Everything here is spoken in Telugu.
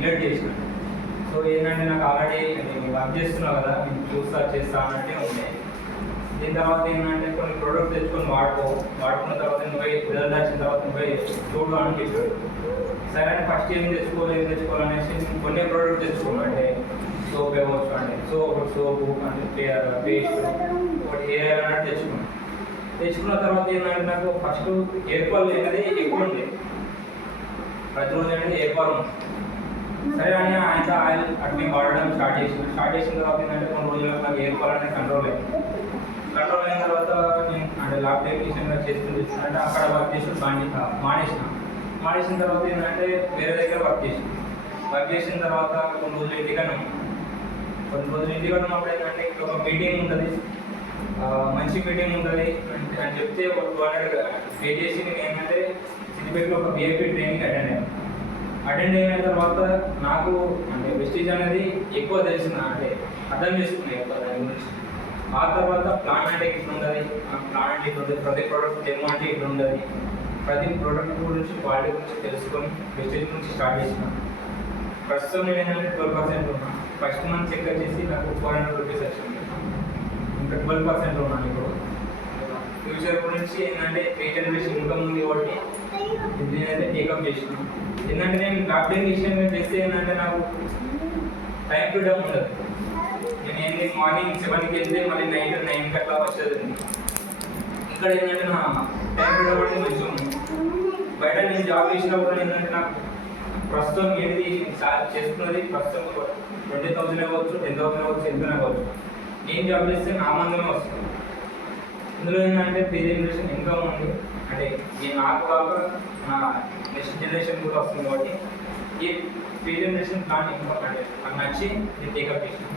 నెగ్లెక్ట్ చేసిన. సో ఏంటంటే నాకు ఆల్రెడీ నేను వర్క్ చేస్తున్నావు కదా, నేను చేస్తా అన్నట్టే ఉంది. దీని తర్వాత ఏంటంటే కొన్ని ప్రోడక్ట్స్ తెచ్చుకొని వాడుకున్న తర్వాత నువ్వు రిజల్ట్ వచ్చిన తర్వాత నువ్వు చూడు అని చెప్పాడు. సరే అంటే ఫస్ట్ ఏం తెచ్చుకోవాలనేసి నేను కొన్ని ప్రోడక్ట్ తెచ్చుకున్నాను. అంటే సోప్ ఇవ్వచ్చు, అంటే సోపు అంటే పేస్ట్, ఒకటి హెయిర్ ఆయిల్ అన్నట్టు తెచ్చుకున్న తర్వాత ఏంటంటే నాకు ఫస్ట్ హెయిర్ ఫాల్ అనేది ఎక్కువ ఉంది, ప్రతిరోజు అనేది హెయిర్ ఫాల్ ఉంది. సరే అని ఆయన ఆయిల్ అట్నే వాడడం స్టార్ట్ చేసిన తర్వాత ఏంటంటే కొన్ని రోజులకు నాకు హెయిర్ ఫాల్ అనేది కంట్రోల్ అయిన తర్వాత నేను అంటే ల్యాబ్ టెక్నీషియన్గా చేస్తుంటే అక్కడ వర్క్ చేసి మానేసిన తర్వాత ఏంటంటే వేరే దగ్గర వర్క్ చేసిన తర్వాత కొన్ని రోజులు ఇంటికన్నా ఉన్నప్పుడు ఏంటంటే ఇక్కడ ఒక మీటింగ్ ఉంటుంది, మంచి మీటింగ్ ఉంటుంది అని చెప్తే ఒక 200 పే చేసి నేను ఏంటంటే సిద్దిపేటలో ఒక VIP ట్రైనింగ్ అటెండ్ అయిన తర్వాత నాకు అంటే వెస్టీజ్ అనేది ఎక్కువ తెలిసింది, అంటే అర్థం చేసుకున్నాయి ఎక్కువ దాని గురించి. ఆ తర్వాత ప్లాన్ అంటే ఇట్లా ఉంటుంది, ప్లాన్ అంటే ఇట్లా ఉంటుంది, ప్రతి ప్రోడక్ట్ డెమో అంటే ఇట్లా ఉంటుంది, ప్రతి ప్రోడక్ట్ గురించి క్వాలిటీ గురించి తెలుసుకొని వెస్టీజ్ గురించి స్టార్ట్ చేసిన. ప్రస్తుతం నేను ఏంటంటే 12% ఉన్నా. ఫస్ట్ మంత్ చెక్ చేసి నాకు 400 రూపీస్ వచ్చింది, ఇంకా 12% ఉన్నాను. ఇప్పుడు ఫ్యూచర్ గురించి ఏంటంటే రీజనరేషన్ ఇన్కమ్ ఉంది కాబట్టి నేనైతే టేకప్ చేసినాను. ఏంటంటే నేను ల్యాబ్ టెక్నీషియన్ చేస్తే ఏంటంటే నాకు టైం ఫ్రీడమ్ ఉండదు. నేను మార్నింగ్ 7కి వెళ్తే మళ్ళీ నైట్ 9కి అట్లా వచ్చేది. ఇక్కడ ఏంటంటే నా టైం ఫ్రీడమ్ అనేది మంచిగా ఉంది. బయట నేను జాబ్ చేసినప్పుడు ఏంటంటే నాకు ప్రస్తుతం ఏంటి చేస్తున్నది ప్రస్తుతం 20,000 అవ్వచ్చు, 10,000 అవ్వచ్చు, ఎంతనే అవ్వచ్చు. నేను జాబ్ చేస్తే నా మందమే వస్తుంది. ఇందులో ఏంటంటే ప్రీ జనరేషన్ ఇన్కమ్ ఉంది, అంటే నేను నాకు కాక నా నెక్స్ట్ జనరేషన్ కూడా వస్తుంది కాబట్టి ఈ ప్రీ జనరేషన్ ప్లాన్ ఇన్కమ్ అంటే నాకు నచ్చి నేను టేకప్ చేసాను.